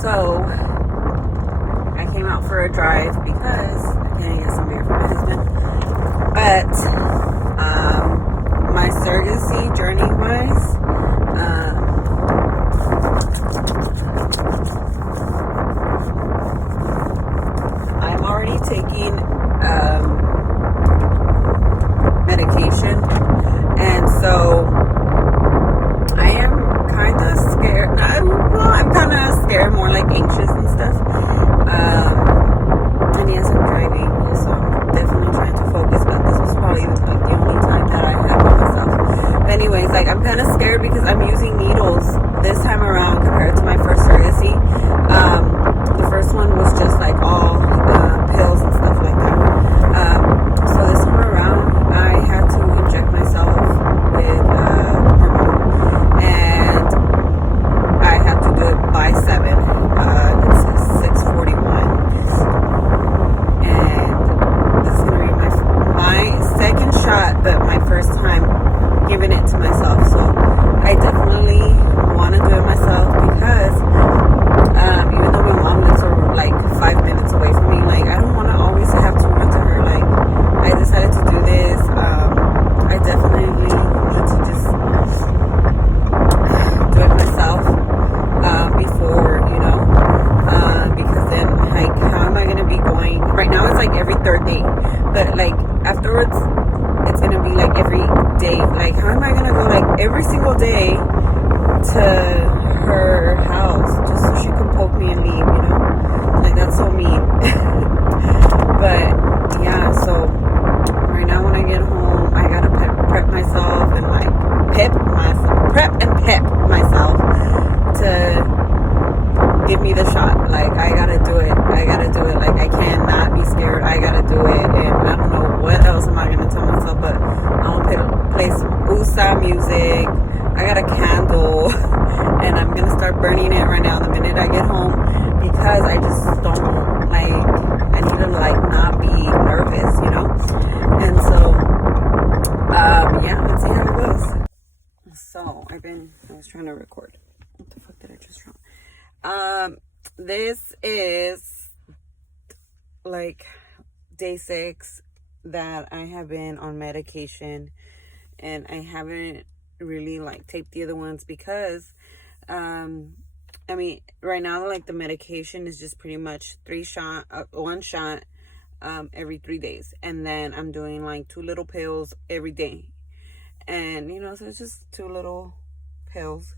So I came out for a drive because I can't get some beer for my husband. But my surrogacy journey wise, I'm already taking medication, and so I am kind of scared. I'm kind of scared, more like anxious and stuff. And yes, I'm driving, so I'm definitely trying to focus, but this is probably the only time that I have on myself. But anyways, like, I'm kind of scared because I'm using needles this time around compared to my first surrogacy. The first one was just like all pills and stuff like that. So this time around, I had to inject myself with hormone, and I had to do it by 7. It's 6:41, and this is gonna be my second shot, but my first time giving it to myself. So I definitely want to do it myself because even though my mom lives like 5 minutes away from me, like, I don't want to always have to run to her. Like, I decided to do this. I definitely need to just do it myself before, because then, like, how am I going to be going? Right now it's like every third day, but like afterwards it's going to be like every day. Like, how am I going to go like every single day to her house just so she can poke me and leave, Like, that's so mean. But yeah, so right now when I get home, I gotta prep myself and like pep myself to give me the shot. Like, I gotta do it. Like, I cannot be scared. I gotta do it. And I don't know what else am I gonna tell myself, but I'm gonna play some USA music. I got a candle and I'm gonna start burning it right now the minute I get home, because I just don't, like, I need to like not be nervous, And so yeah, let's see how it goes. So I was trying to record. What the fuck did I just draw? This is like day 6 that I have been on medication, and I haven't really like taped the other ones because I mean, right now, like, the medication is just pretty much 1 shot every 3 days, and then I'm doing like 2 little pills every day, and so it's just 2 little pills.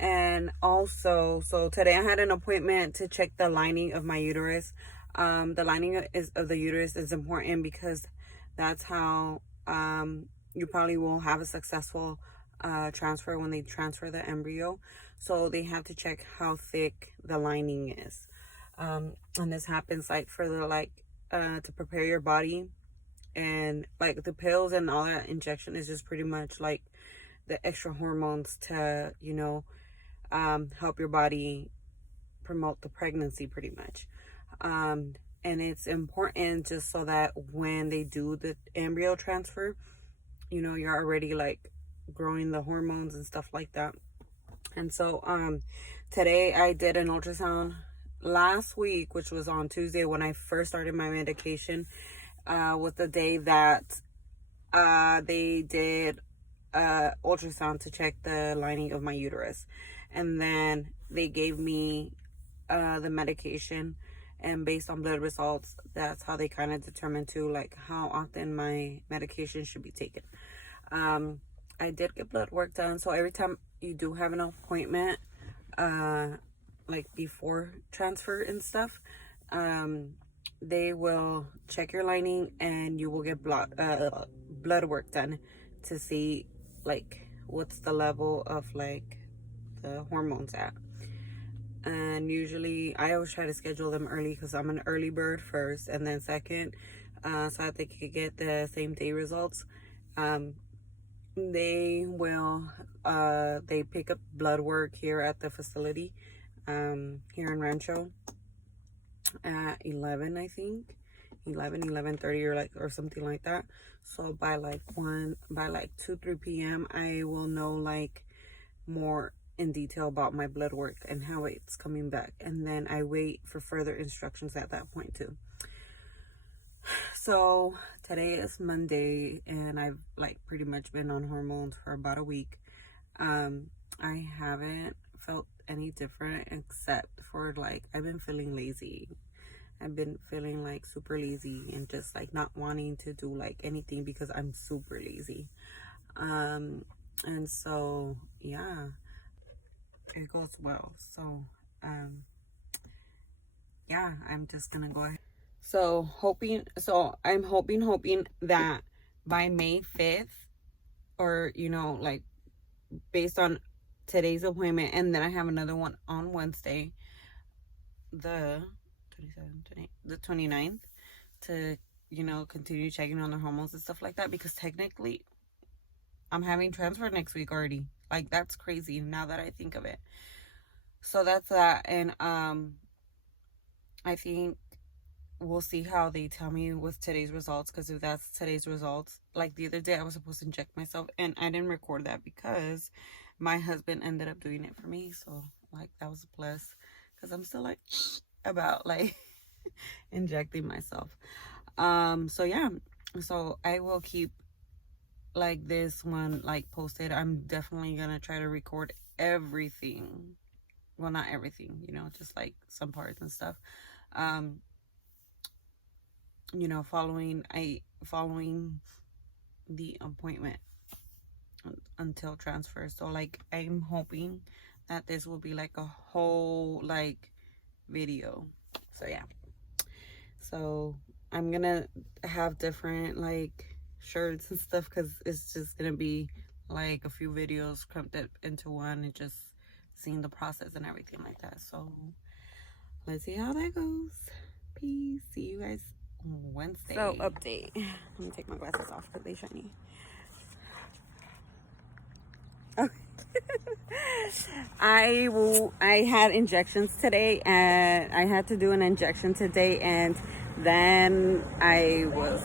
And also, so today I had an appointment to check the lining of my uterus. The lining of the uterus is important because that's how you probably will have a successful transfer when they transfer the embryo. So they have to check how thick the lining is. And this happens like for the to prepare your body, and like the pills and all that injection is just pretty much like the extra hormones to help your body promote the pregnancy pretty much. And it's important just so that when they do the embryo transfer, you're already like growing the hormones and stuff like that. And so today I did an ultrasound. Last week, which was on Tuesday when I first started my medication, was the day that they did ultrasound to check the lining of my uterus, and then they gave me the medication, and based on blood results, that's how they kind of determined to like how often my medication should be taken. I did get blood work done, so every time you do have an appointment, like before transfer and stuff, they will check your lining and you will get blood work done to see like what's the level of like the hormones at. And usually I always try to schedule them early because I'm an early bird first, and then second, so that they could get the same day results. They will they pick up blood work here at the facility here in Rancho at 11, I think, 11:30 or something like that. So by like 2, 3 p.m. I will know like more in detail about my blood work and how it's coming back, and then I wait for further instructions at that point too. So today is Monday, and I've like pretty much been on hormones for about a week. I haven't felt any different except for like I've been feeling lazy. I've been feeling like super lazy and just like not wanting to do like anything because I'm super lazy. And so yeah, it goes well. So yeah, I'm just gonna go ahead. So I'm hoping that by May 5th, or like based on today's appointment, and then I have another one on Wednesday, the 29th, to continue checking on the hormones and stuff like that, because technically I'm having transfer next week already. Like, that's crazy now that I think of it. So that's that. And I think we'll see how they tell me with today's results, because if that's today's results, like the other day I was supposed to inject myself and I didn't record that because my husband ended up doing it for me. So like that was a plus, because I'm still like about like injecting myself. So yeah, so I will keep like this one like posted. I'm definitely gonna try to record everything. Well, not everything, just like some parts and stuff. Following the appointment until transfer. So like I'm hoping that this will be like a whole like video. So yeah, so I'm gonna have different like shirts and stuff, because it's just gonna be like a few videos cramped up into one and just seeing the process and everything like that. So let's see how that goes. Peace. See you guys Wednesday. So update. Let me take my glasses off because they shiny. Okay. I had injections today, and I had to do an injection today, and then I was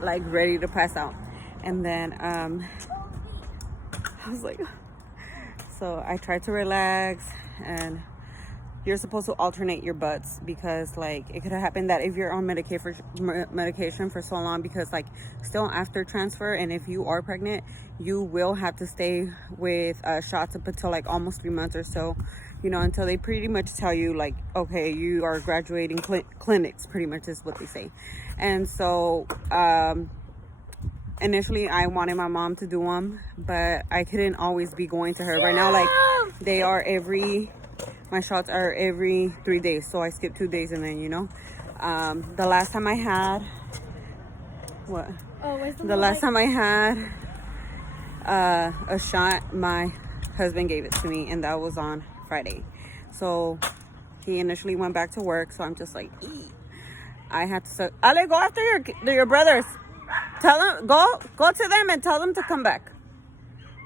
like ready to pass out, and then I was like, so I tried to relax, and you're supposed to alternate your butts, because like it could have happened that if you're on medication for so long, because like still after transfer, and if you are pregnant, you will have to stay with shots up until like almost 3 months or so, until they pretty much tell you like, okay, you are graduating clinics, pretty much is what they say. And so initially I wanted my mom to do them, but I couldn't always be going to her. Right now, like my shots are every 3 days, so I skip 2 days, and then the last time I had a shot, my husband gave it to me, and that was on Friday. So he initially went back to work, so I'm just like, I had to Ale, go after your brothers. Tell them, go to them and tell them to come back.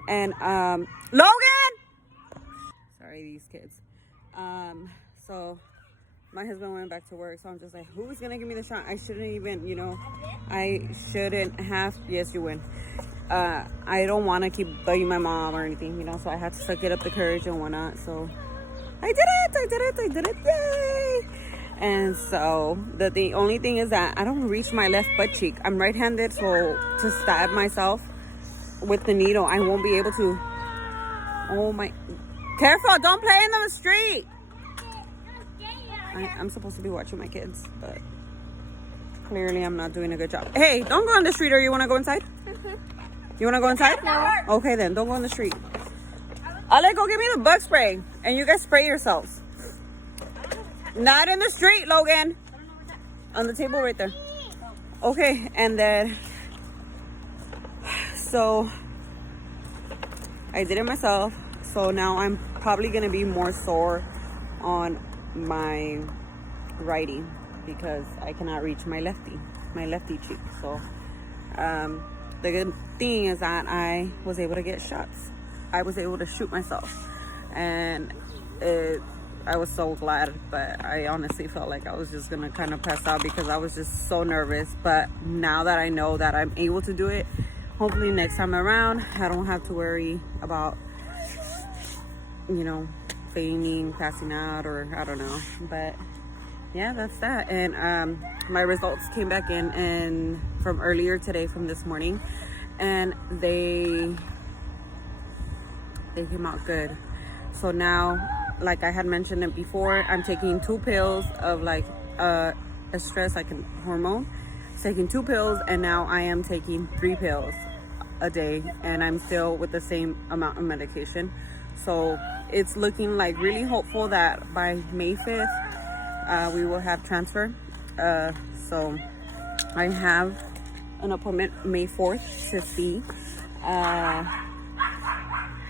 And Logan, sorry, these kids. So my husband went back to work, so I'm just like, who's gonna give me the shot? I shouldn't even, I shouldn't have. Yes, you win. I don't want to keep bugging my mom or anything, so I had to suck it up the courage and whatnot. So I did it, yay! And so the only thing is that I don't reach my left butt cheek. I'm right-handed, so to stab myself with the needle, I won't be able to. Oh my, careful, don't play in the street. I'm supposed to be watching my kids, but clearly I'm not doing a good job. Hey, don't go on the street, or you want to go inside? You want to go inside? No. Okay, then don't go on the street. Ale, go give me the bug spray, and you guys spray yourselves. Not in the street, Logan. On the table right there. Okay, and then so I did it myself. So now I'm probably gonna be more sore on my righty, because I cannot reach my lefty cheek. So the good thing is that I was able to get shots. I was able to shoot myself, and I was so glad, but I honestly felt like I was just gonna kind of pass out because I was just so nervous. But now that I know that I'm able to do it, hopefully next time around I don't have to worry about, you know, fainting, passing out, or I don't know. But yeah, that's that. And my results came back in and from earlier today, from this morning, and they came out good. So now, like I had mentioned it before, I'm taking 2 pills of like estress, like a hormone. Taking 2 pills, and now I am taking 3 pills a day, and I'm still with the same amount of medication. So it's looking like really hopeful that by May 5th we will have transfer. So I have an appointment May 4th to see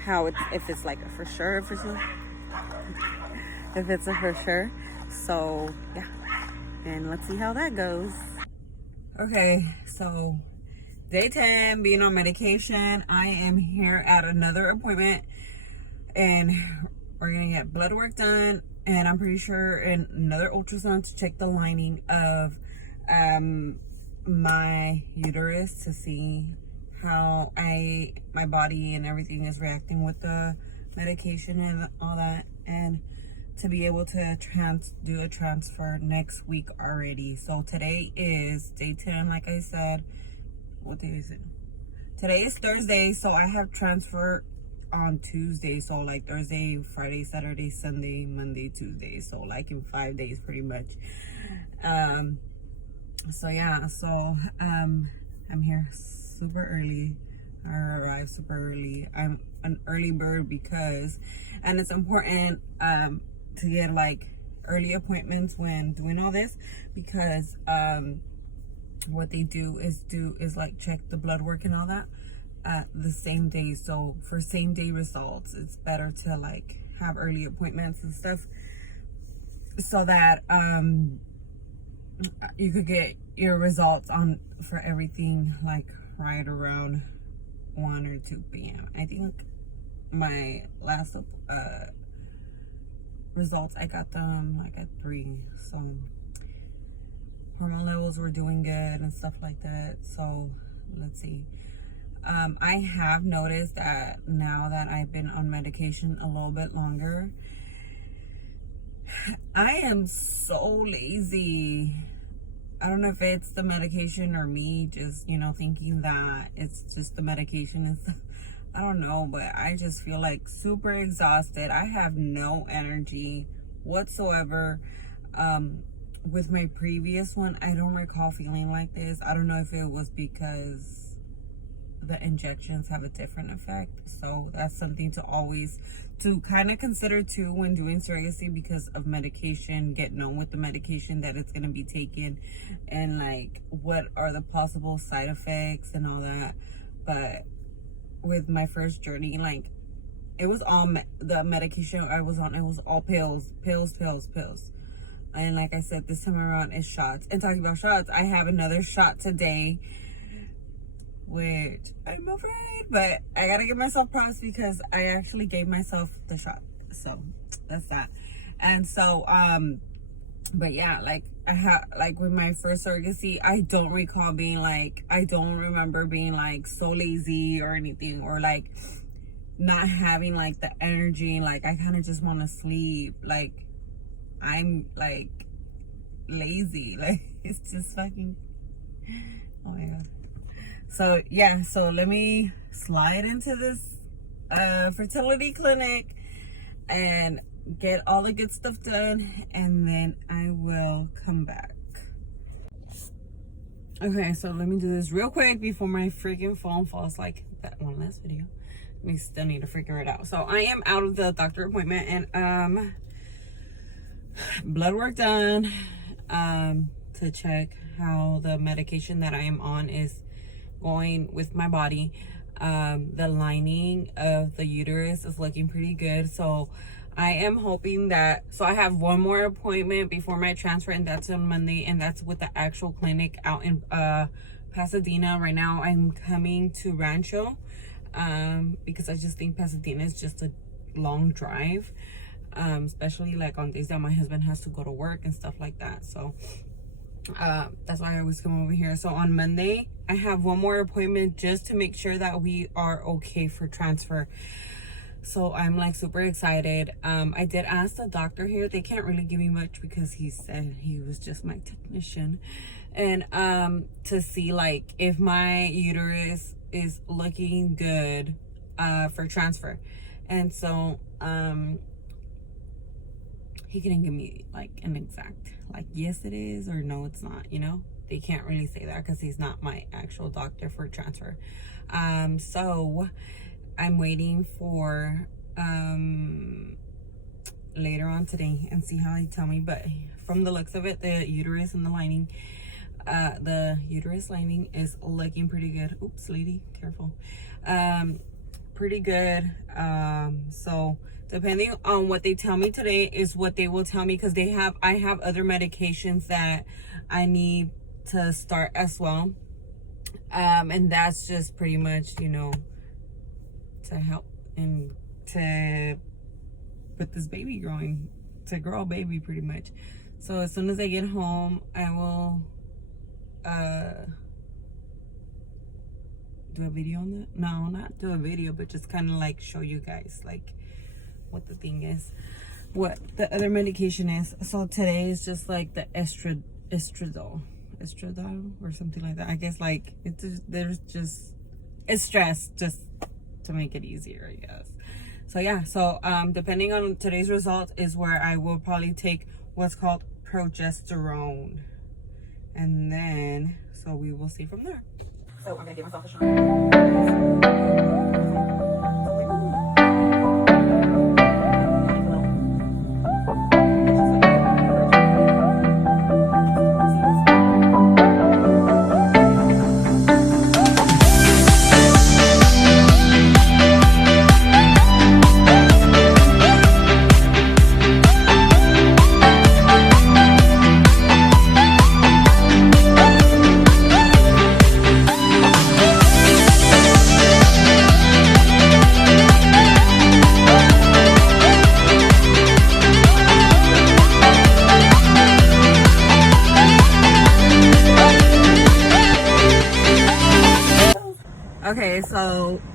how if it's like a for sure, if it's a for sure. So yeah, and let's see how that goes. Okay, so day 10, being on medication. I am here at another appointment, and we're gonna get blood work done, and I'm pretty sure another ultrasound to check the lining of my uterus to see how my body and everything is reacting with the medication and all that, and to be able to do a transfer next week already. So today is day 10, like I said. What day is it? Today is Thursday, so I have transfer on Tuesday. So like Thursday, Friday, Saturday, Sunday, Monday, Tuesday. So like in 5 days pretty much. So yeah, so I'm here super early. I arrived super early. I'm an early bird because, and it's important to get like early appointments when doing all this, because what they do is like check the blood work and all that at the same day. So for same day results, it's better to like have early appointments and stuff, so that you could get your results on for everything like right around 1 or 2 p.m. I think my last results, I got them like at 3. So hormone levels were doing good and stuff like that. So let's see. I have noticed that now that I've been on medication a little bit longer, I am so lazy. I don't know if it's the medication or me just, you know, thinking that it's just the medication and stuff. I don't know, but I just feel like super exhausted. I have no energy whatsoever. With my previous one, I don't recall feeling like this. I don't know if it was because the injections have a different effect. So that's something to kind of consider too when doing surrogacy, because of medication. Get known with the medication that it's going to be taken, and like what are the possible side effects and all that. But with my first journey, like it was all the medication I was on, it was all pills. And like I said, this time around it's shots. And talking about shots, I have another shot today, which I'm afraid, but I gotta give myself props because I actually gave myself the shot. So that's that. And so but yeah, like I have, like with my first surrogacy, I don't remember being like so lazy or anything, or like not having like the energy. Like I kind of just want to sleep. Like I'm like lazy. Like it's just fucking, oh my god. So yeah, so let me slide into this fertility clinic and get all the good stuff done, and then I will come back. Okay, so let me do this real quick before my freaking phone falls like that one last video. We still need to figure it out. So I am out of the doctor appointment, and blood work done to check how the medication that I am on is going with my body. The lining of the uterus is looking pretty good, so I am hoping that, so I have one more appointment before my transfer, and that's on Monday, and that's with the actual clinic out in Pasadena. Right now I'm coming to Rancho because I just think Pasadena is just a long drive. especially like on days that my husband has to go to work and stuff like that. So that's why I always come over here. So on Monday I have one more appointment just to make sure that we are okay for transfer. So I'm like super excited. I did ask the doctor here. They can't really give me much because he said he was just my technician, and to see like if my uterus is looking good for transfer. And so he couldn't give me like an exact like yes it is or no it's not, you know. They can't really say that because he's not my actual doctor for transfer. So I'm waiting for later on today and see how they tell me. But from the looks of it, the uterus and the lining, the uterus lining is looking pretty good. Oops, lady, careful. Pretty good. So depending on what they tell me today is what they will tell me, because I have other medications that I need to start as well. And that's just pretty much, you know, to help and to put this baby growing, to grow a baby pretty much. So as soon as I get home, I will do a video on that. No, not do a video, but just kind of like show you guys like what the thing is, what the other medication is. So today is just like the estradiol or something like that. I guess like it's stress just to make it easier, I guess. So yeah, so depending on today's result is where I will probably take what's called progesterone, and then so we will see from there. So I'm gonna give myself a shot.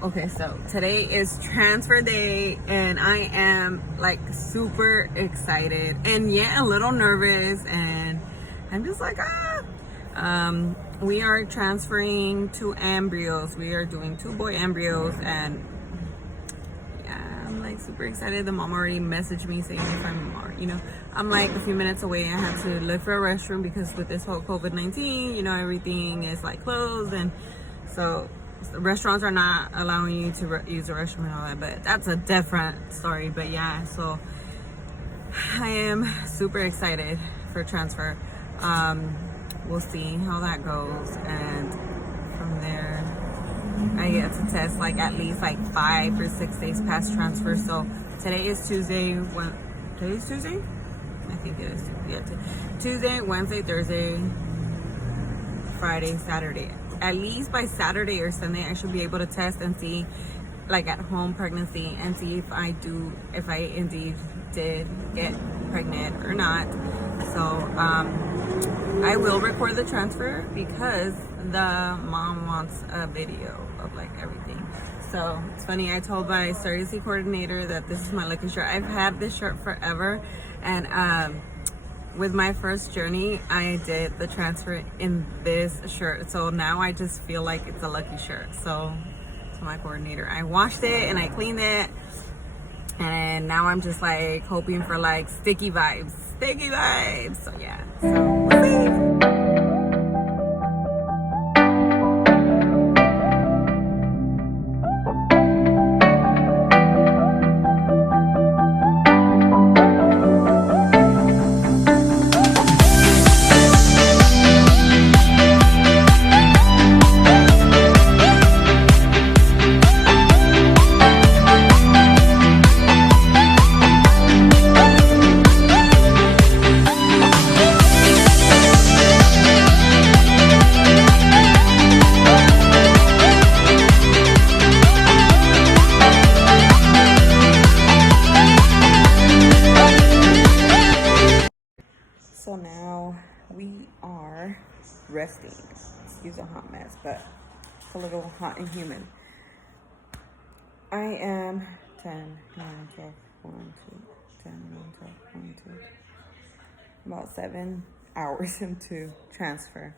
Okay, so today is transfer day and I am like super excited and yet a little nervous, and I'm just like we are transferring 2 embryos. We are doing 2 boy embryos, and yeah, I'm like super excited. The mom already messaged me saying if I'm like a few minutes away. I have to look for a restroom because with this whole COVID-19, you know, everything is like closed, and so the restaurants are not allowing you to use the restroom and all that, but that's a different story. But yeah, so I am super excited for transfer. We'll see how that goes, and from there I get to test like at least like 5 or 6 days past transfer. So today is Tuesday. Today is Tuesday? I think it is. Yeah, Tuesday, Wednesday, Thursday, Friday, Saturday. At least by Saturday or Sunday, I should be able to test and see, like at home pregnancy, and see if I indeed did get pregnant or not. So I will record the transfer because the mom wants a video of like everything. So it's funny, I told my surrogacy coordinator that this is my lucky shirt. I've had this shirt forever, and with my first journey, I did the transfer in this shirt. So now I just feel like it's a lucky shirt. So to my coordinator, I washed it and I cleaned it. And now I'm just like hoping for like sticky vibes. So yeah, so we'll see. resting. Excuse a hot mess, but it's a little hot and humid. I am 10, 9, 12, 1, 2, 10, 9, 12, 1, 2. About 7 hours into transfer.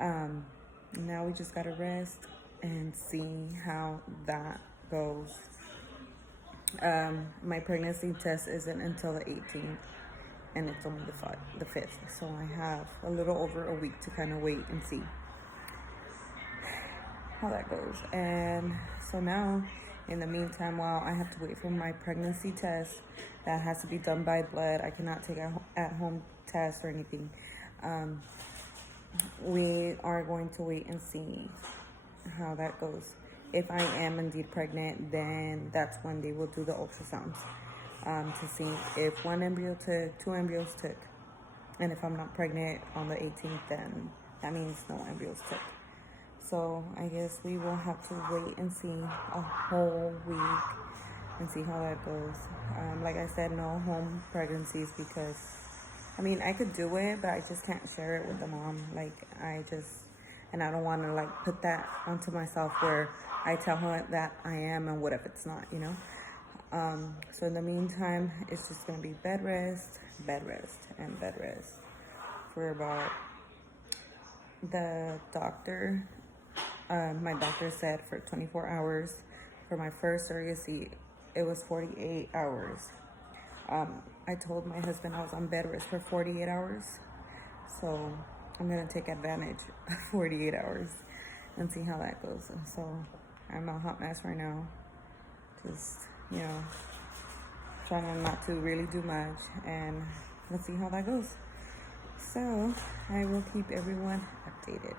Now we just gotta rest and see how that goes. My pregnancy test isn't until the 18th, and it's only the 5th, so I have a little over a week to kind of wait and see how that goes. And so now, in the meantime, while I have to wait for my pregnancy test, that has to be done by blood. I cannot take at-home test or anything. We are going to wait and see how that goes. If I am indeed pregnant, then that's when they will do the ultrasounds to see if 1 embryo took, 2 embryos took. And if I'm not pregnant on the 18th, then that means no embryos took. So I guess we will have to wait and see a whole week and see how that goes. Like I said, no home pregnancies because, I mean, I could do it, but I just can't share it with the mom. And I don't want to like put that onto myself where I tell her that I am and what if it's not, you know? So in the meantime, it's just going to be bed rest, and bed rest for about, the doctor, my doctor said for 24 hours. For my first surrogacy, it was 48 hours. I told my husband I was on bed rest for 48 hours. So I'm going to take advantage of 48 hours and see how that goes. And so I'm a hot mess right now. Just, trying not to really do much. And let's see how that goes. So I will keep everyone updated.